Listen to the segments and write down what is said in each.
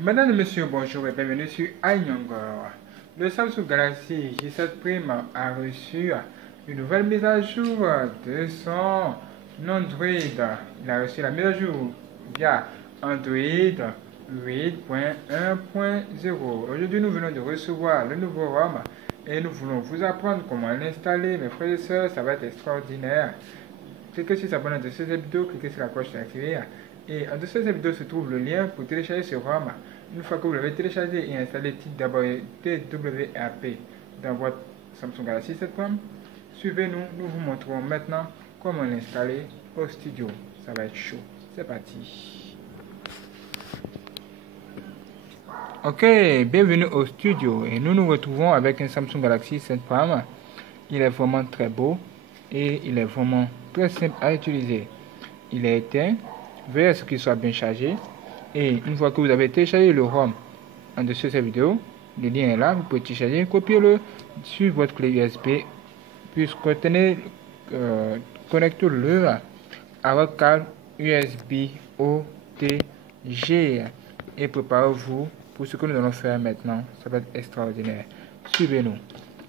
Mesdames et messieurs, bonjour et bienvenue sur iNongor. Le Samsung Galaxy J7 Prime a reçu une nouvelle mise à jour de son Android. Il a reçu la mise à jour via Android 8.1.0. Aujourd'hui, nous venons de recevoir le nouveau ROM et nous voulons vous apprendre comment l'installer. Mes frères et sœurs, ça va être extraordinaire. Cliquez sur s'abonner de cette vidéo, cliquez sur la cloche d'activer. Et en dessous de cette vidéo se trouve le lien pour télécharger ce ROM. Une fois que vous l'avez téléchargé et installé, d'abord TWRP dans votre Samsung Galaxy 7 Prime. Suivez-nous, nous vous montrons maintenant comment l'installer au studio. Ça va être chaud. C'est parti. Ok, bienvenue au studio et nous nous retrouvons avec un Samsung Galaxy 7 Prime. Il est vraiment très beau et il est vraiment très simple à utiliser. Il est éteint, veillez à ce qu'il soit bien chargé et une fois que vous avez téléchargé le ROM en dessous de cette vidéo, le lien est là, vous pouvez télécharger, copier-le sur votre clé USB puis connectez-le à votre câble USB OTG et préparez-vous pour ce que nous allons faire maintenant. Ça va être extraordinaire. Suivez-nous.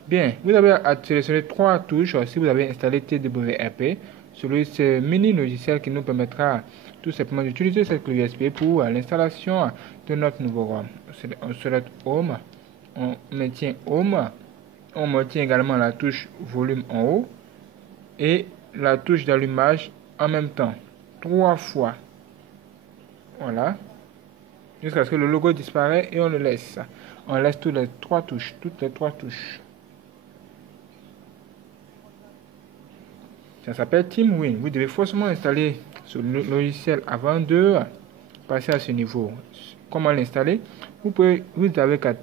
Bien, vous avez à sélectionner trois touches si vous avez installé TWRP. C'est un mini logiciel qui nous permettra tout simplement d'utiliser cette clé USB pour l'installation de notre nouveau ROM. On selecte Home, on maintient Home, on maintient également la touche volume en haut et la touche d'allumage en même temps, trois fois. Voilà. Jusqu'à ce que le logo disparaisse et on le laisse. On laisse toutes les trois touches. Ça s'appelle TeamWin. Vous devez forcément installer ce logiciel avant de passer à ce niveau. Comment l'installer? Vous avez qu'à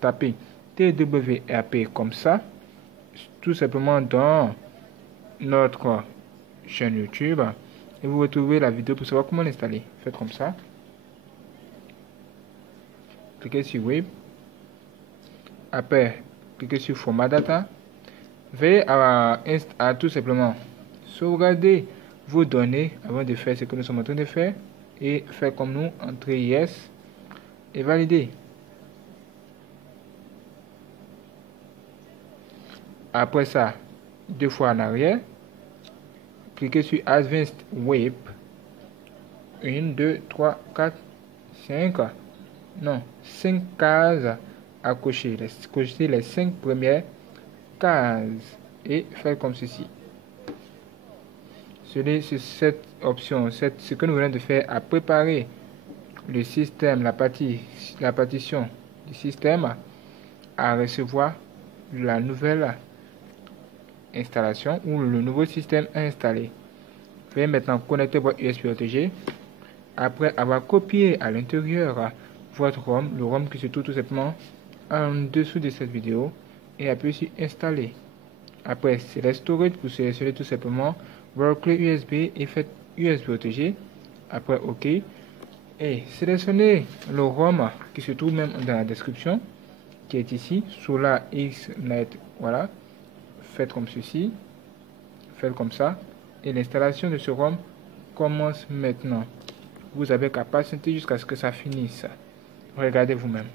taper TWRP comme ça, tout simplement dans notre chaîne YouTube et vous retrouvez la vidéo pour savoir comment l'installer. Faites comme ça. Cliquez sur Web. Après, cliquez sur Format Data. Veillez à tout simplement sauvegarder vos données avant de faire ce que nous sommes en train de faire et faire comme nous, entrer Yes et valider. Après ça, deux fois en arrière, cliquez sur Advanced Web. 1, 2, 3, 4, 5. Non, 5 cases à cocher. Cochez les 5 premières cases et faire comme ceci. Cette option, ce que nous venons de faire à préparer le système, la partition du système à recevoir la nouvelle installation ou le nouveau système à installer. Veuillez maintenant connecter votre USB OTG. Après avoir copié à l'intérieur votre ROM, le ROM qui se trouve tout simplement en dessous de cette vidéo, et appuyez sur installer. Après, c'est storage pour sélectionner tout simplement votre clé USB et faites USB OTG. Après OK. Et sélectionnez le ROM qui se trouve même dans la description, qui est ici, Solar XNet. Voilà. Faites comme ceci. Faites comme ça. Et l'installation de ce ROM commence maintenant. Vous avez qu'à patienter jusqu'à ce que ça finisse. Regardez vous-même.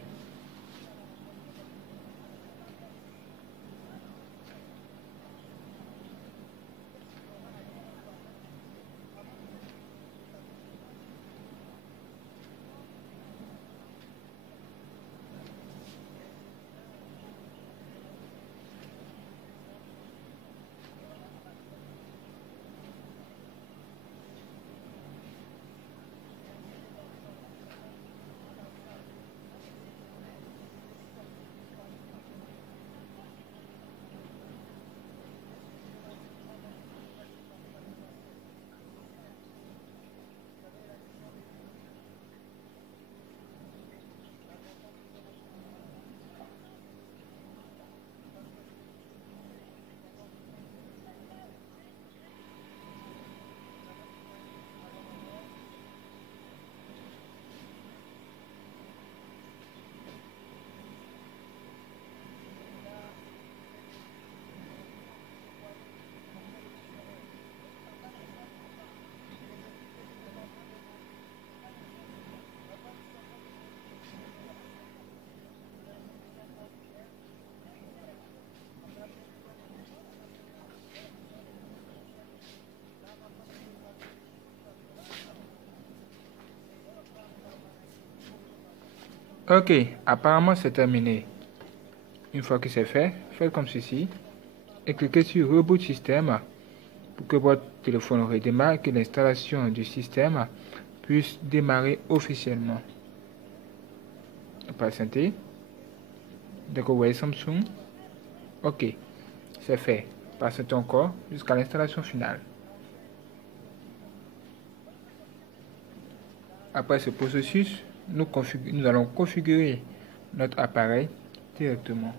Ok, apparemment c'est terminé. Une fois que c'est fait, faites comme ceci et cliquez sur Reboot System pour que votre téléphone redémarre et que l'installation du système puisse démarrer officiellement. Patientez. Donc vous voyez Samsung. Ok, c'est fait. Patientez encore jusqu'à l'installation finale. Après ce processus, nous allons configurer notre appareil directement.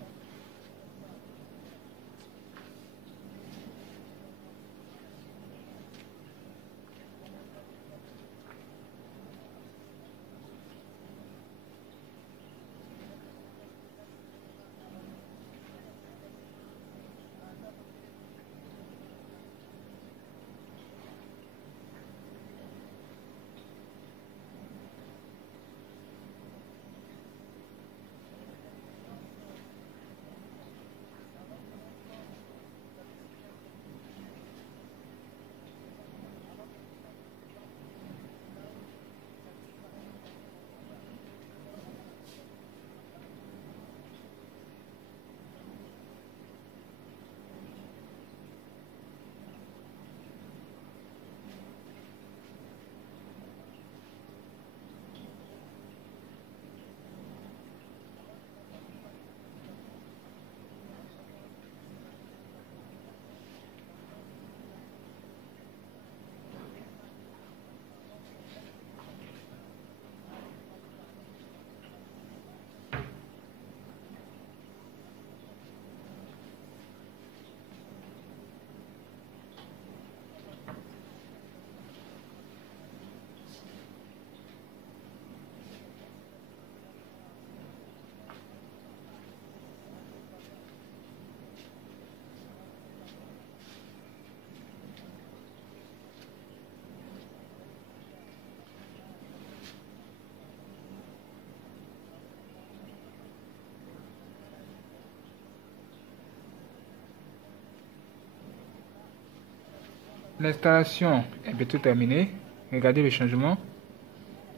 L'installation est bientôt terminée. Regardez le changement.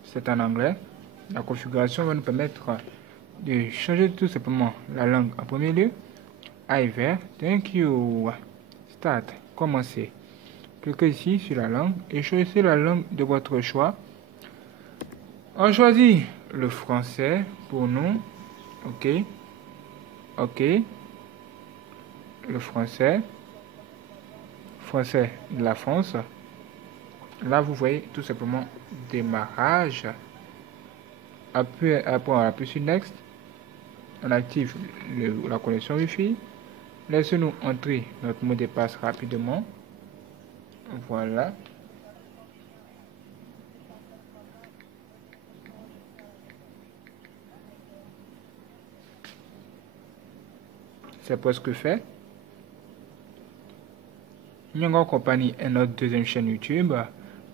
C'est en anglais. La configuration va nous permettre de changer tout simplement la langue en premier lieu. I vert. Thank you. Start. Commencer. Cliquez ici sur la langue et choisissez la langue de votre choix. On choisit le français pour nous. OK. OK. Le français. Français de la France. Là, vous voyez tout simplement démarrage. Après, on appuie sur Next. On active la connexion Wi-Fi. Laissez-nous entrer notre mot de passe rapidement. Voilà. C'est presque fait. Nyongo Company est notre deuxième chaîne YouTube.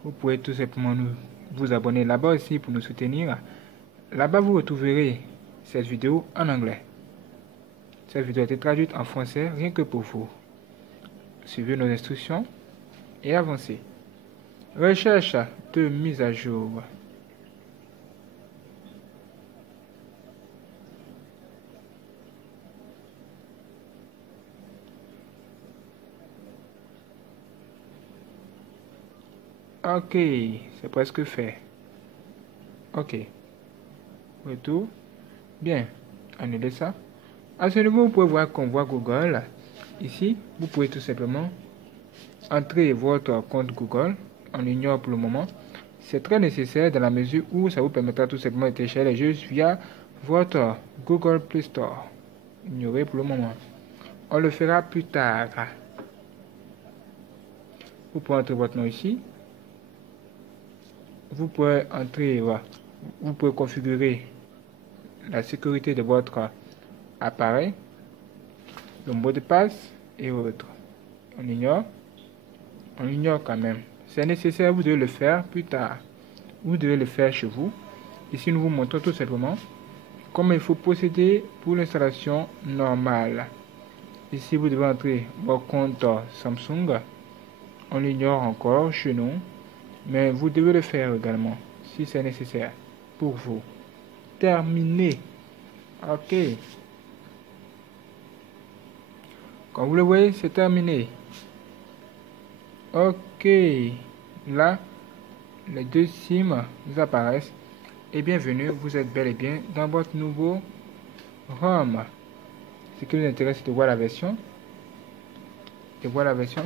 Vous pouvez tout simplement vous abonner là-bas aussi pour nous soutenir. Là-bas, vous retrouverez cette vidéo en anglais. Cette vidéo a été traduite en français rien que pour vous. Suivez nos instructions et avancez. Recherche de mise à jour. Ok, c'est presque fait. Ok. Retour. Bien. Annulez ça. À ce niveau, vous pouvez voir qu'on voit Google. Ici, vous pouvez tout simplement entrer votre compte Google. On l'ignore pour le moment. C'est très nécessaire dans la mesure où ça vous permettra tout simplement de télécharger les jeux via votre Google Play Store. Ignorez pour le moment. On le fera plus tard. Vous pouvez entrer votre nom ici. Vous pouvez entrer, vous pouvez configurer la sécurité de votre appareil, le mot de passe et autres. On ignore quand même. C'est nécessaire, vous devez le faire plus tard. Vous devez le faire chez vous. Ici, nous vous montrons tout simplement comment il faut procéder pour l'installation normale. Ici, vous devez entrer votre compte Samsung. On l'ignore encore chez nous, mais vous devez le faire également si c'est nécessaire pour vous. terminé. Ok. Comme vous le voyez, c'est terminé. Ok. Là, les deux sims nous apparaissent. Et bienvenue, vous êtes bel et bien dans votre nouveau ROM. Ce qui nous intéresse, c'est de voir la version. De voir la version.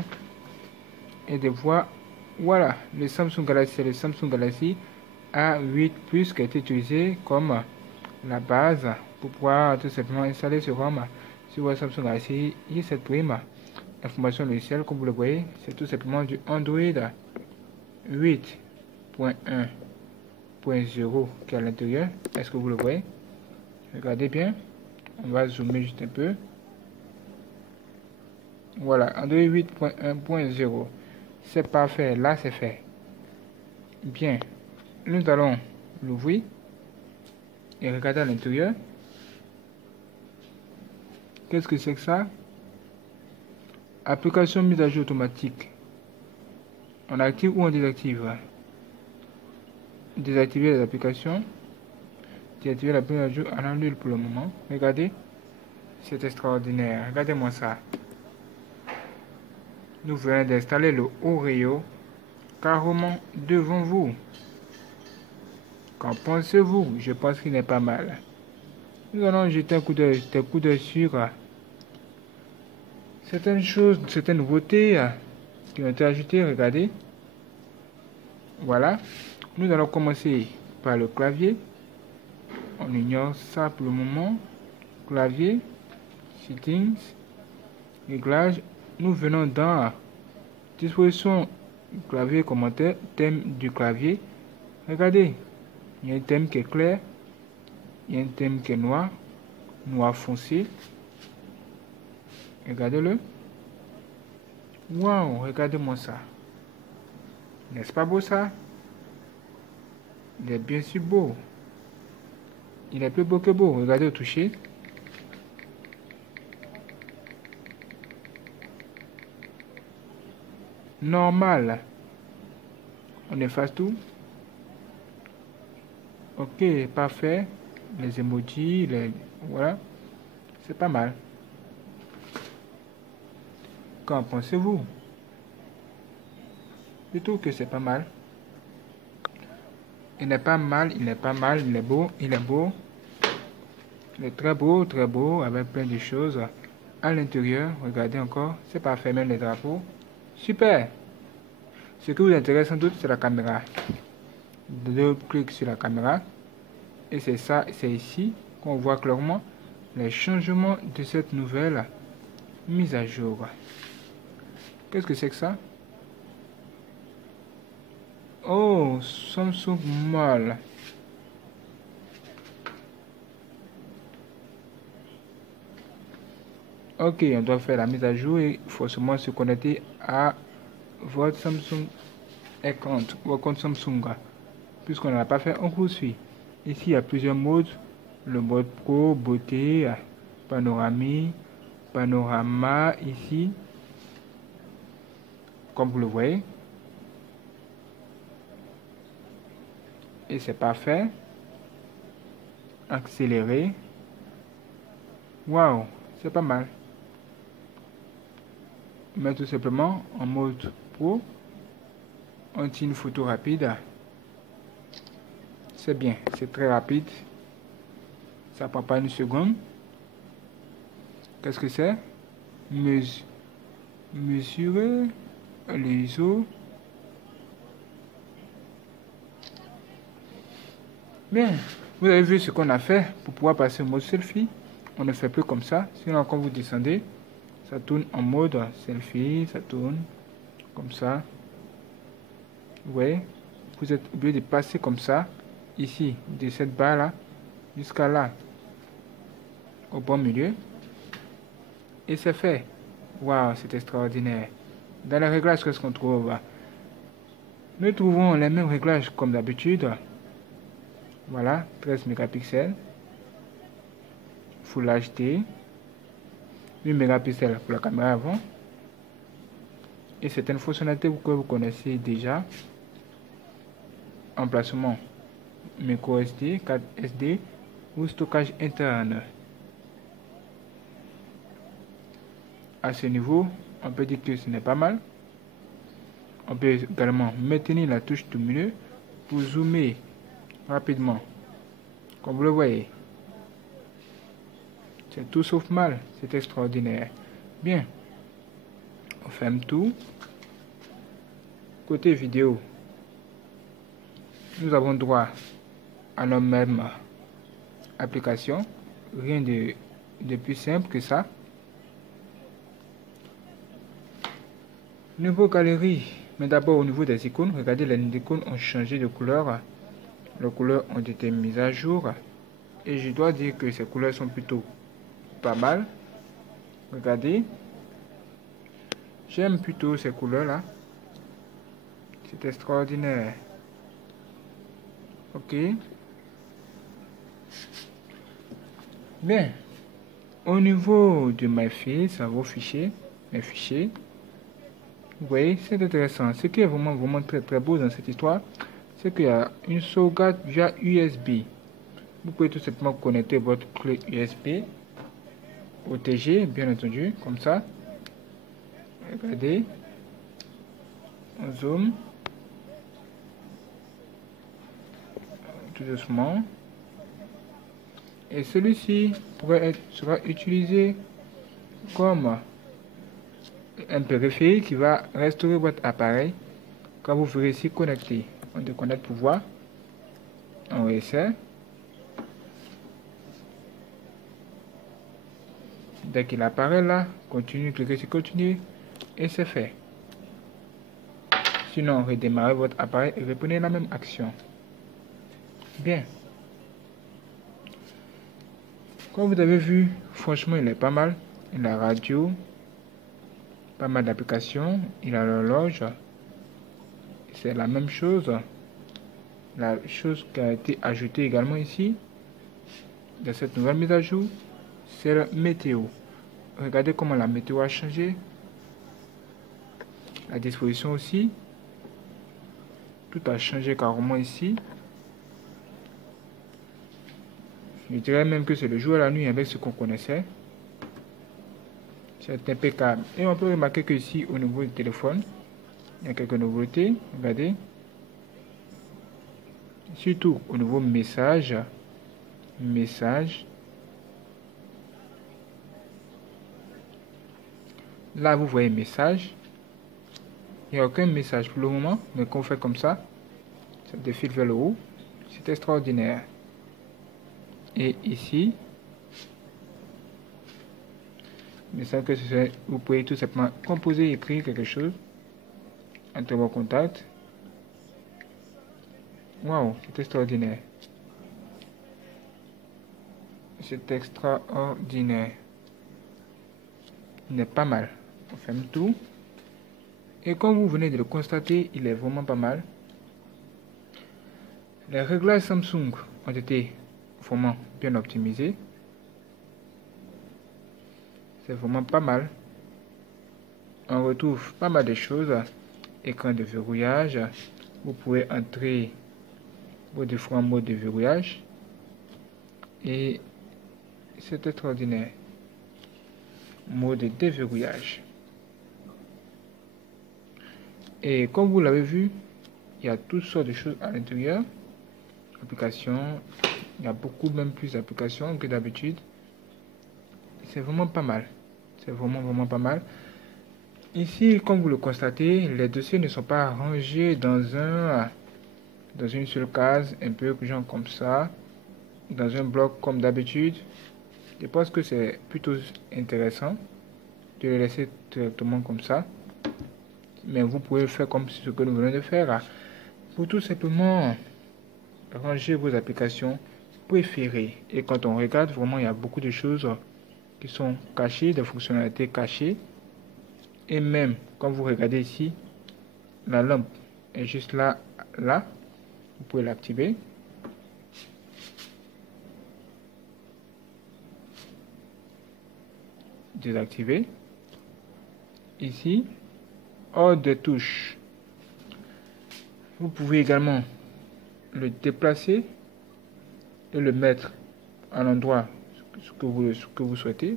Et de voir, voilà, le Samsung Galaxy, c'est le Samsung Galaxy A8 Plus qui a été utilisé comme la base pour pouvoir tout simplement installer ce ROM sur votre Samsung Galaxy i7 Prime. Information logicielle, comme vous le voyez, c'est tout simplement du Android 8.1.0 qui est à l'intérieur. Est-ce que vous le voyez? Regardez bien. On va zoomer juste un peu. Voilà, Android 8.1.0. C'est parfait, là c'est fait. Bien, nous allons l'ouvrir et regarder à l'intérieur. Qu'est-ce que c'est que ça? Application mise à jour automatique. On active ou on désactive? Désactiver les applications. Désactiver la mise à jour, on annule pour le moment. Regardez, c'est extraordinaire. Regardez-moi ça. Nous venons d'installer le Oreo carrément devant vous. Qu'en pensez-vous? Je pense qu'il n'est pas mal. Nous allons jeter un coup d'œil sur certaines choses, certaines nouveautés qui ont été ajoutées. Regardez. Voilà. Nous allons commencer par le clavier. On ignore ça pour le moment. Clavier, settings, réglages. Nous venons dans disposition clavier, commentaire, thème du clavier. Regardez. Il y a un thème qui est clair. Il y a un thème qui est noir. Noir foncé. Regardez-le. Waouh, regardez-moi ça. N'est-ce pas beau ça? Il est bien sûr beau. Il est plus beau que beau. Regardez au toucher. Normal. On efface tout. Ok, parfait. Les emojis, voilà. C'est pas mal. Qu'en pensez-vous? Je trouve que c'est pas mal. Il n'est pas mal, il n'est pas mal, il est beau, il est beau. Il est très beau, avec plein de choses à l'intérieur. Regardez encore, c'est parfait, même les drapeaux. Super! Ce qui vous intéresse sans doute, c'est la caméra. Deux clics sur la caméra. Et c'est ça, c'est ici qu'on voit clairement les changements de cette nouvelle mise à jour. Qu'est-ce que c'est que ça? Oh, Samsung Mall. Ok, on doit faire la mise à jour et forcément se connecter à votre Samsung account ou compte Samsung. Puisqu'on n'a pas fait, on poursuit. Ici, il y a plusieurs modes. Le mode Pro, beauté, panoramique, panorama, ici. Comme vous le voyez. Et c'est parfait. Accéléré. Waouh, c'est pas mal. Mais tout simplement, en mode Pro, on tire une photo rapide. C'est bien, c'est très rapide. Ça prend pas une seconde. Qu'est-ce que c'est? Mesurer l'ISO. Bien, vous avez vu ce qu'on a fait pour pouvoir passer au mode selfie. On ne fait plus comme ça. Sinon, quand vous descendez, ça tourne en mode selfie. Ça tourne comme ça. Vous voyez, vous êtes obligé de passer comme ça. Ici, de cette barre là jusqu'à là, au bon milieu. Et c'est fait. Waouh, c'est extraordinaire. Dans les réglages, qu'est-ce qu'on trouve? Nous trouvons les mêmes réglages comme d'habitude. Voilà, 13 mégapixels. Full HD. 8 mégapixels pour la caméra avant. Et certaines fonctionnalités que vous connaissez déjà. Emplacement micro SD, 4 SD, ou stockage interne. À ce niveau, on peut dire que ce n'est pas mal. On peut également maintenir la touche du milieu pour zoomer rapidement. Comme vous le voyez, c'est tout sauf mal, c'est extraordinaire. Bien, on ferme tout. Côté vidéo, nous avons droit à nos mêmes applications. Rien de plus simple que ça. Niveau galerie, mais d'abord au niveau des icônes, regardez, les icônes ont changé de couleur. Les couleurs ont été mises à jour. Et je dois dire que ces couleurs sont plutôt pas mal. Regardez. J'aime plutôt ces couleurs-là. C'est extraordinaire. Ok. Bien. Au niveau de My Files, vos fichiers, mes fichiers, vous voyez, c'est intéressant. Ce qui est vraiment très beau dans cette histoire, c'est qu'il y a une sauvegarde via USB. Vous pouvez tout simplement connecter votre clé USB OTG, bien entendu, comme ça. Regardez. On zoom. Tout doucement. Et celui-ci sera utilisé comme un périphérique qui va restaurer votre appareil quand vous ferez ici connecter. On déconnecte pour voir. On essaie. Dès qu'il apparaît là, continue, cliquez sur continuer et c'est fait. Sinon, redémarrez votre appareil et reprenez la même action. Bien. Comme vous avez vu, franchement, il est pas mal. Il a la radio, pas mal d'applications. Il a l'horloge. C'est la même chose. La chose qui a été ajoutée également ici, dans cette nouvelle mise à jour, c'est la météo. Regardez comment la météo a changé. La disposition aussi. Tout a changé carrément ici. Je dirais même que c'est le jour et la nuit avec ce qu'on connaissait. C'est impeccable. Et on peut remarquer que ici, au niveau du téléphone, il y a quelques nouveautés. Regardez. Surtout au niveau message. Message. Là, vous voyez message. Il n'y a aucun message pour le moment. Mais quand on fait comme ça, ça défile vers le haut. C'est extraordinaire. Et ici, message que vous pouvez tout simplement composer et écrire quelque chose entre vos contacts. Waouh, c'est extraordinaire. C'est extraordinaire. Il est pas mal. On ferme tout. Et comme vous venez de le constater, il est vraiment pas mal. Les réglages Samsung ont été vraiment bien optimisés. C'est vraiment pas mal. On retrouve pas mal de choses. Écran de verrouillage. Vous pouvez entrer vos différents modes de verrouillage. Et c'est extraordinaire. Mode de déverrouillage. Et comme vous l'avez vu, il y a toutes sortes de choses à l'intérieur. Applications, il y a beaucoup même plus d'applications que d'habitude. C'est vraiment pas mal. C'est vraiment pas mal. Ici, comme vous le constatez, les dossiers ne sont pas rangés dans une seule case, un peu genre comme ça, dans un bloc comme d'habitude. Je pense que c'est plutôt intéressant de les laisser directement comme ça. Mais vous pouvez faire comme ce que nous venons de faire, pour tout simplement ranger vos applications préférées. Et quand on regarde, vraiment, il y a beaucoup de choses qui sont cachées, des fonctionnalités cachées. Et même, quand vous regardez ici, la lampe est juste là. Vous pouvez l'activer. Désactiver. Ici, hors des touches. Vous pouvez également le déplacer et le mettre à l'endroit ce que vous souhaitez.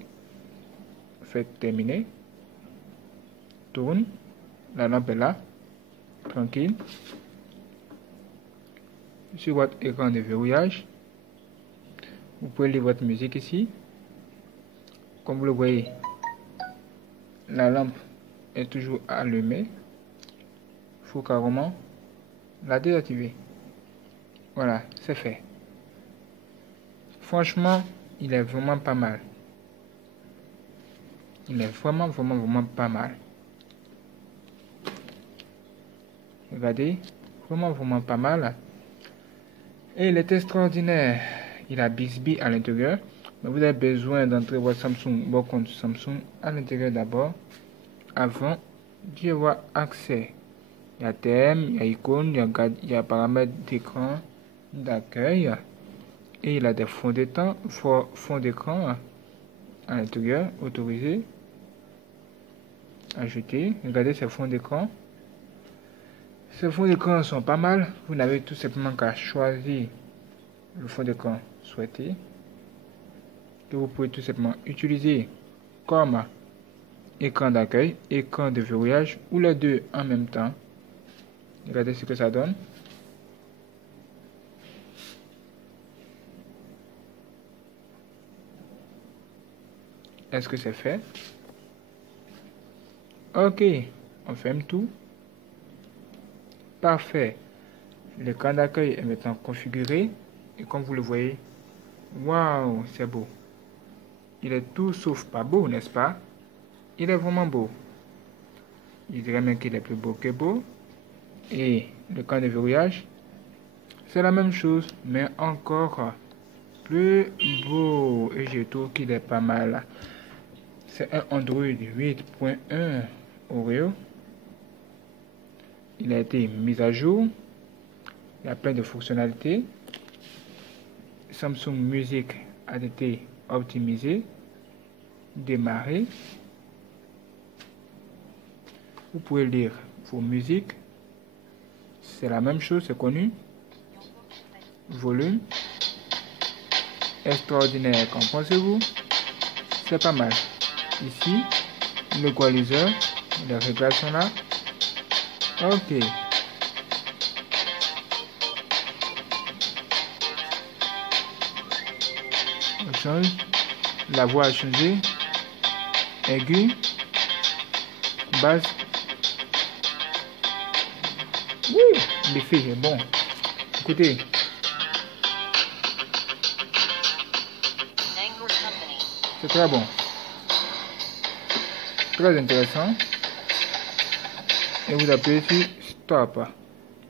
Faites terminer. Tourne. La lampe est là. Tranquille. Sur votre écran de verrouillage, vous pouvez lire votre musique ici. Comme vous le voyez, la lampe est toujours allumée. Il faut carrément la désactiver. Voilà, c'est fait. Franchement, il est vraiment pas mal. Il est vraiment pas mal. Regardez, vraiment pas mal. Et il est extraordinaire. Il a Bixby à l'intérieur. Mais vous avez besoin d'entrer votre Samsung, votre compte Samsung à l'intérieur d'abord, avant d'y avoir accès. Il y a thème, il y a icône, il y a paramètres d'écran, d'accueil. Et il a des fonds d'écran à l'intérieur, autorisé. Ajouter. Regardez ces fonds d'écran. Ces fonds d'écran sont pas mal. Vous n'avez tout simplement qu'à choisir le fond d'écran souhaité, que vous pouvez tout simplement utiliser comme écran d'accueil, écran de verrouillage ou les deux en même temps. Regardez ce que ça donne. Est-ce que c'est fait? Ok, on ferme tout. Parfait. L'écran d'accueil est maintenant configuré. Et comme vous le voyez, waouh, c'est beau. Il est tout sauf pas beau, n'est-ce pas? Il est vraiment beau. Je dirais même qu'il est plus beau que beau. Et l'écran de verrouillage, c'est la même chose, mais encore plus beau. Et je trouve qu'il est pas mal. C'est un Android 8.1 Oreo. Il a été mis à jour. Il y a plein de fonctionnalités. Samsung Music a été optimisé. Démarrer. Vous pouvez lire vos musiques. C'est la même chose, c'est connu. Volume. Extraordinaire, qu'en pensez-vous? C'est pas mal. Ici, l'équaliseur, les réglages sont là. Ok. On change. La voix a changé. Aigu. Basse. Oui, l'effet est bon. Écoutez. C'est très bon. Très intéressant. Et vous appuyez sur stop.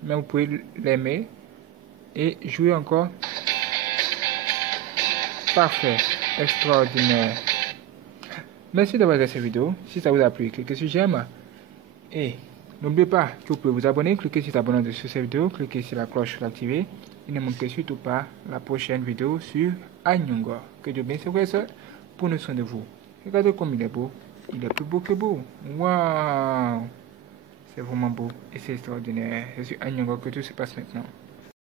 Mais vous pouvez l'aimer et jouer encore. Parfait. Extraordinaire. Merci d'avoir regardé cette vidéo. Si ça vous a plu, cliquez sur j'aime. Et n'oubliez pas que vous pouvez vous abonner. Cliquez sur abonner sur cette vidéo. Cliquez sur la cloche pour l'activer. Et ne manquez surtout pas la prochaine vidéo sur Anyongo. Que Dieu bénisse frères et sœurs. Prenez soin de vous. Regardez comme il est beau. Il est plus beau que beau. Waouh! C'est vraiment beau et c'est extraordinaire. Je suis Anyongo, que tout se passe maintenant.